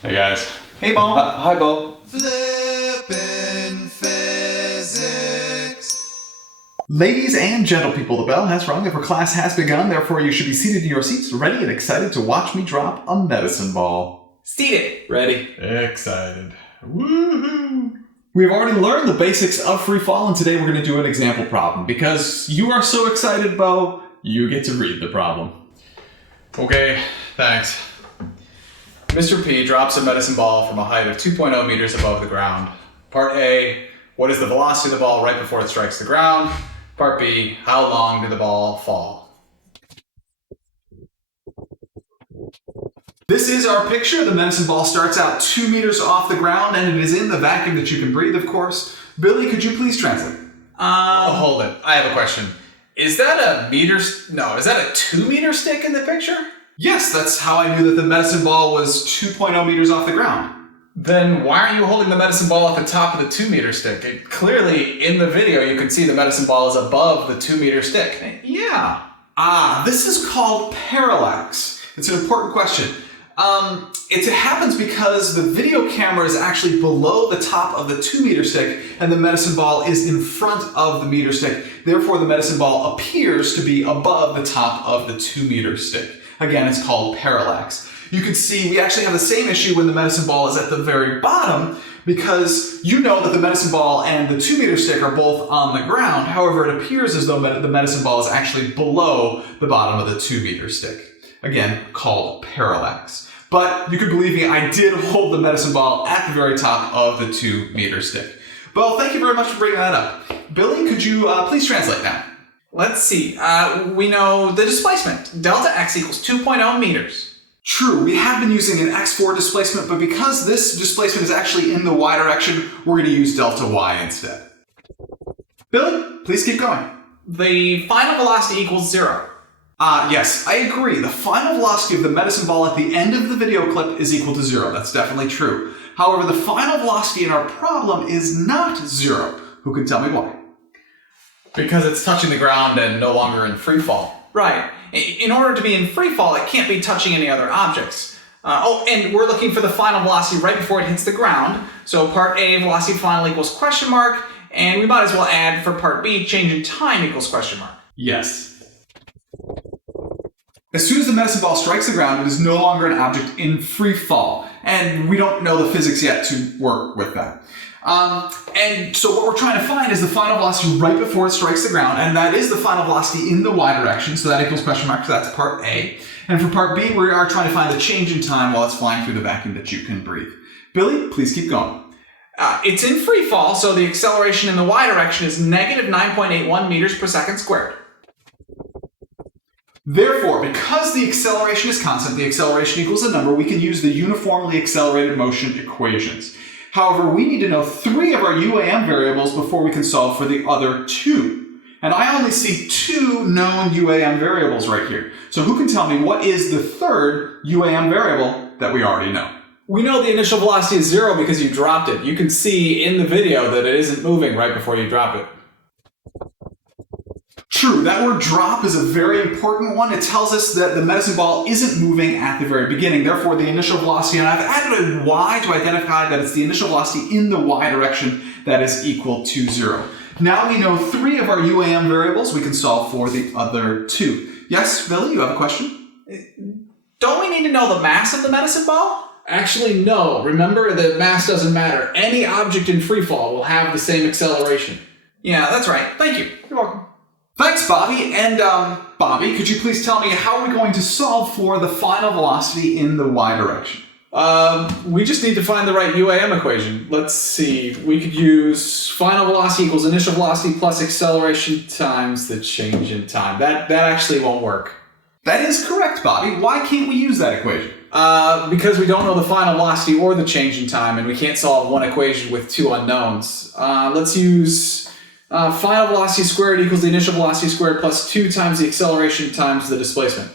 Hey guys. Hey, Bo. Hi, Bo. Flippin' physics. Ladies and gentle people, the bell has rung, therefore class has begun, therefore you should be seated in your seats, ready and excited to watch me drop a medicine ball. Seated. Ready. Excited. Woohoo! We've already learned the basics of free fall, and today we're going to do an example problem. Because you are so excited, Bo, you get to read the problem. Okay, thanks. Mr. P drops a medicine ball from a height of 2.0 meters above the ground. Part A, what is the velocity of the ball right before it strikes the ground? Part B, how long did the ball fall? This is our picture. The medicine ball starts out 2 meters off the ground, and it is in the vacuum that you can breathe, of course. Billy, could you please translate? Hold it. I have a question. Is that a 2-meter stick in the picture? Yes, that's how I knew that the medicine ball was 2.0 meters off the ground. Then why aren't you holding the medicine ball at the top of the 2-meter stick? Clearly, in the video, you can see the medicine ball is above the 2-meter stick. Yeah. This is called parallax. It's an important question. It happens because the video camera is actually below the top of the 2-meter stick and the medicine ball is in front of the meter stick. Therefore, the medicine ball appears to be above the top of the 2-meter stick. Again, it's called parallax. You can see we actually have the same issue when the medicine ball is at the very bottom because you know that the medicine ball and the 2-meter stick are both on the ground. However, it appears as though the medicine ball is actually below the bottom of the 2-meter stick. Again, called parallax. But you can believe me, I did hold the medicine ball at the very top of the 2-meter stick. Well, thank you very much for bringing that up. Billy, could you please translate now? Let's see. We know the displacement. Delta x equals 2.0 meters. True, we have been using an x4 displacement, but because this displacement is actually in the y direction, we're going to use delta y instead. Billy, please keep going. The final velocity equals 0. Yes, I agree. The final velocity of the medicine ball at the end of the video clip is equal to 0. That's definitely true. However, the final velocity in our problem is not 0. Who can tell me why? Because it's touching the ground and no longer in free fall. Right. In order to be in free fall, it can't be touching any other objects. And we're looking for the final velocity right before it hits the ground. So part A, velocity final equals question mark, and we might as well add for part B, change in time equals question mark. Yes. As soon as the medicine ball strikes the ground, it is no longer an object in free fall. And we don't know the physics yet to work with that. And so what we're trying to find is the final velocity right before it strikes the ground, and that is the final velocity in the y direction, so that equals question mark, so that's part A. And for part B, we are trying to find the change in time while it's flying through the vacuum that you can breathe. Billy, please keep going. It's in free fall, so the acceleration in the y direction is negative 9.81 meters per second squared. Therefore, because the acceleration is constant, the acceleration equals a number, we can use the uniformly accelerated motion equations. However, we need to know 3 of our UAM variables before we can solve for the other 2. And I only see 2 known UAM variables right here. So who can tell me what is the third UAM variable that we already know? We know the initial velocity is 0 because you dropped it. You can see in the video that it isn't moving right before you drop it. True, that word drop is a very important one. It tells us that the medicine ball isn't moving at the very beginning. Therefore, the initial velocity, and I've added a y to identify that it's the initial velocity in the y direction that is equal to 0. Now we know 3 of our UAM variables. We can solve for the other 2. Yes, Billy, you have a question? Don't we need to know the mass of the medicine ball? Actually, no. Remember that mass doesn't matter. Any object in free fall will have the same acceleration. Yeah, that's right. Thank you. You're welcome. Thanks, Bobby. And, Bobby, could you please tell me how are we going to solve for the final velocity in the y direction? We just need to find the right UAM equation. Let's see. We could use final velocity equals initial velocity plus acceleration times the change in time. That actually won't work. That is correct, Bobby. Why can't we use that equation? Because we don't know the final velocity or the change in time, and we can't solve one equation with 2 unknowns. Let's use final velocity squared equals the initial velocity squared plus 2 times the acceleration times the displacement.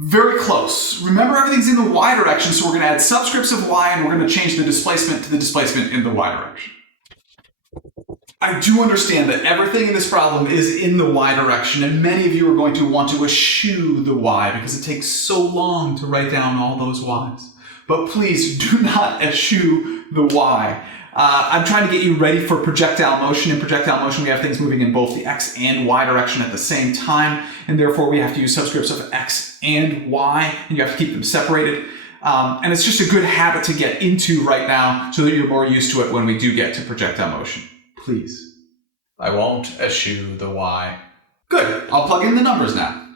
Very close. Remember, everything's in the y direction, so we're going to add subscripts of y, and we're going to change the displacement to the displacement in the y direction. I do understand that everything in this problem is in the y direction, and many of you are going to want to eschew the y because it takes so long to write down all those y's. But please do not eschew the y. I'm trying to get you ready for projectile motion. In projectile motion, we have things moving in both the x and y direction at the same time, and therefore we have to use subscripts of x and y, and you have to keep them separated. And it's just a good habit to get into right now so that you're more used to it when we do get to projectile motion. Please. I won't eschew the y. Good. I'll plug in the numbers now.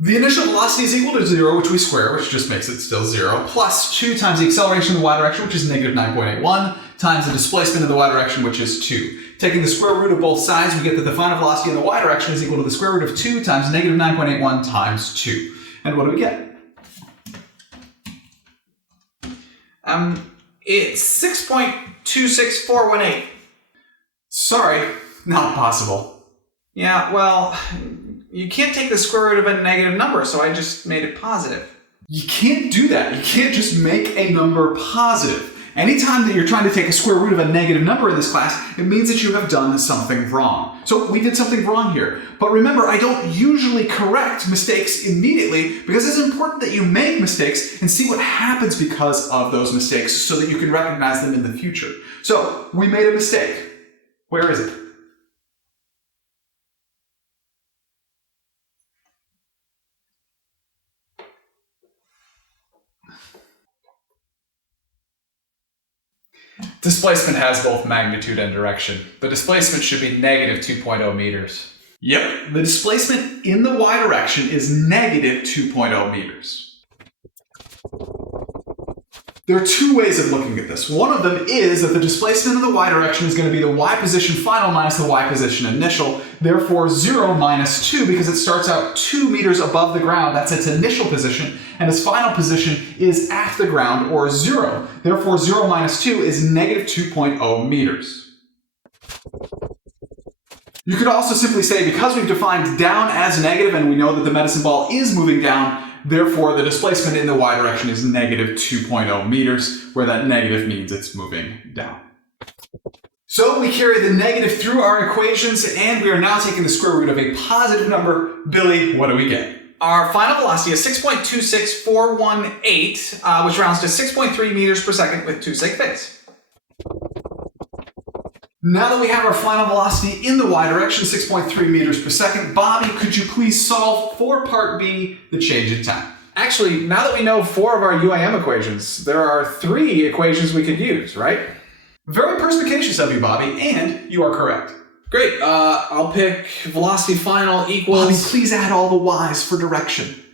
The initial velocity is equal to 0, which we square, which just makes it still 0, plus 2 times the acceleration in the y direction, which is negative 9.81, times the displacement in the y direction, which is 2. Taking the square root of both sides, we get that the final velocity in the y direction is equal to the square root of 2 times negative 9.81 times 2. And what do we get? It's 6.26418. Sorry, not possible. Yeah, well, you can't take the square root of a negative number, so I just made it positive. You can't do that. You can't just make a number positive. Anytime that you're trying to take a square root of a negative number in this class, it means that you have done something wrong. So we did something wrong here. But remember, I don't usually correct mistakes immediately because it's important that you make mistakes and see what happens because of those mistakes so that you can recognize them in the future. So we made a mistake. Where is it? Displacement has both magnitude and direction. The displacement should be negative 2.0 meters. Yep, the displacement in the y direction is negative 2.0 meters. There are two ways of looking at this. One of them is that the displacement in the y direction is going to be the y position final minus the y position initial, therefore 0 minus 2 because it starts out 2 meters above the ground, that's its initial position, and its final position is at the ground, or 0. Therefore 0 minus 2 is negative 2.0 meters. You could also simply say, because we've defined down as negative and we know that the medicine ball is moving down, therefore the displacement in the y direction is negative 2.0 meters, where that negative means it's moving down. So we carry the negative through our equations, and we are now taking the square root of a positive number. Billy, what do we get? Our final velocity is 6.26418, which rounds to 6.3 meters per second with 2 sig figs. Now that we have our final velocity in the y direction, 6.3 meters per second, Bobby, could you please solve for part B, the change in time? Actually, now that we know 4 of our UAM equations, there are 3 equations we could use, right? Very perspicacious of you, Bobby, and you are correct. Great, I'll pick velocity final equals... Bobby, please add all the y's for direction.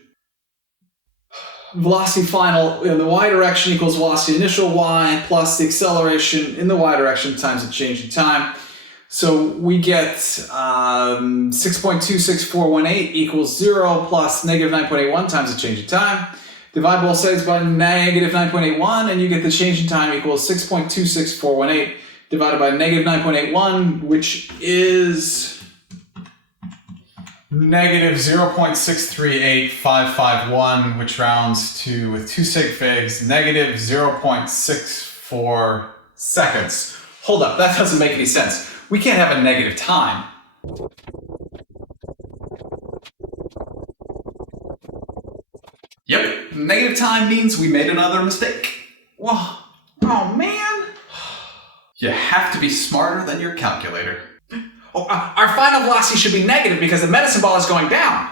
Velocity final in the y direction equals velocity initial y plus the acceleration in the y direction times the change in time. So we get 6.26418 equals 0 plus negative 9.81 times the change in time. Divide both sides by negative 9.81 and you get the change in time equals 6.26418 divided by negative 9.81, which is... Negative 0.638551, which rounds to, with 2 sig figs, negative 0.64 seconds. Hold up, that doesn't make any sense. We can't have a negative time. Yep, negative time means we made another mistake. Whoa. Oh man. You have to be smarter than your calculator. Oh, our final velocity should be negative because the medicine ball is going down.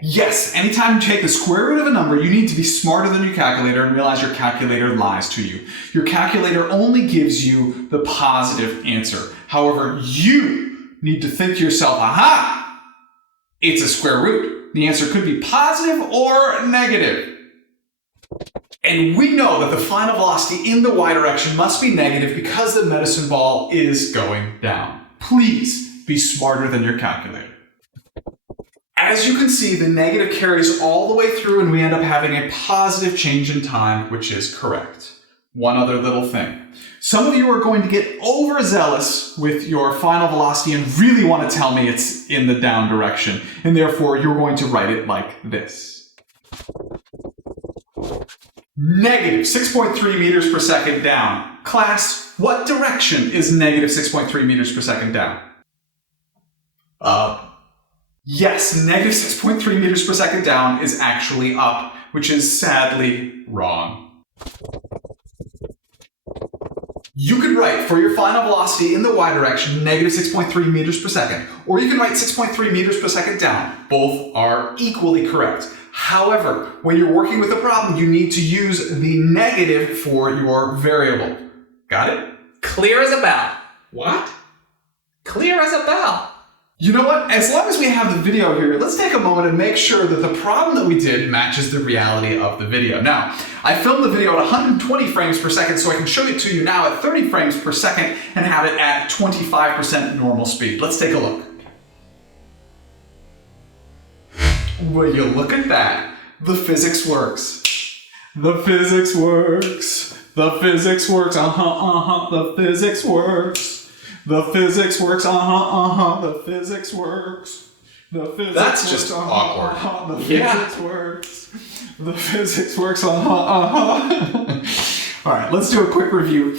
Yes, anytime you take the square root of a number, you need to be smarter than your calculator and realize your calculator lies to you. Your calculator only gives you the positive answer. However, you need to think to yourself, aha, it's a square root. The answer could be positive or negative. And we know that the final velocity in the y direction must be negative because the medicine ball is going down. Please be smarter than your calculator. As you can see, the negative carries all the way through and we end up having a positive change in time, which is correct. One other little thing. Some of you are going to get overzealous with your final velocity and really want to tell me it's in the down direction, and therefore you're going to write it like this. Negative 6.3 meters per second down. Class, what direction is negative 6.3 meters per second down? Up. Yes, negative 6.3 meters per second down is actually up, which is sadly wrong. You could write for your final velocity in the y direction negative 6.3 meters per second, or you can write 6.3 meters per second down. Both are equally correct. However, when you're working with a problem, you need to use the negative for your variable. Got it? Clear as a bell. What? Clear as a bell. You know what? As long as we have the video here, let's take a moment and make sure that the problem that we did matches the reality of the video. Now, I filmed the video at 120 frames per second, so I can show it to you now at 30 frames per second and have it at 25% normal speed. Let's take a look. Will you look at that? The physics works. The physics works. The physics works. The physics works. The physics works, the physics works. The physics That's works, just awkward. The Yeah. physics works. The physics works, All right, let's do a quick review.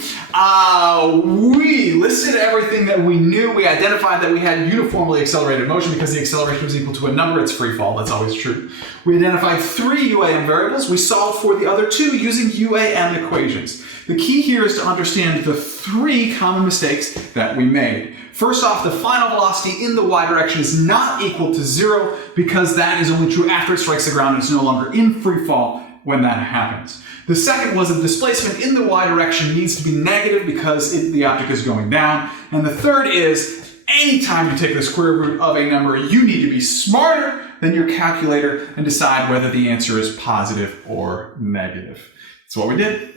We listed everything that we knew. We identified that we had uniformly accelerated motion because the acceleration was equal to a number. It's free fall, that's always true. We identified 3 UAM variables. We solved for the other 2 using UAM equations. The key here is to understand the 3 common mistakes that we made. First off, the final velocity in the y direction is not equal to 0 because that is only true after it strikes the ground and it's no longer in free fall when that happens. The second was the displacement in the y direction needs to be negative because the object is going down. And the third is anytime you take the square root of a number, you need to be smarter than your calculator and decide whether the answer is positive or negative. That's what we did.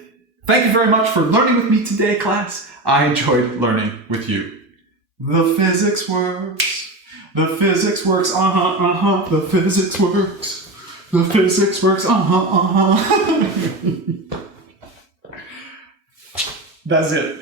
Thank you very much for learning with me today, class. I enjoyed learning with you. The physics works. The physics works. The physics works. The physics works. That's it.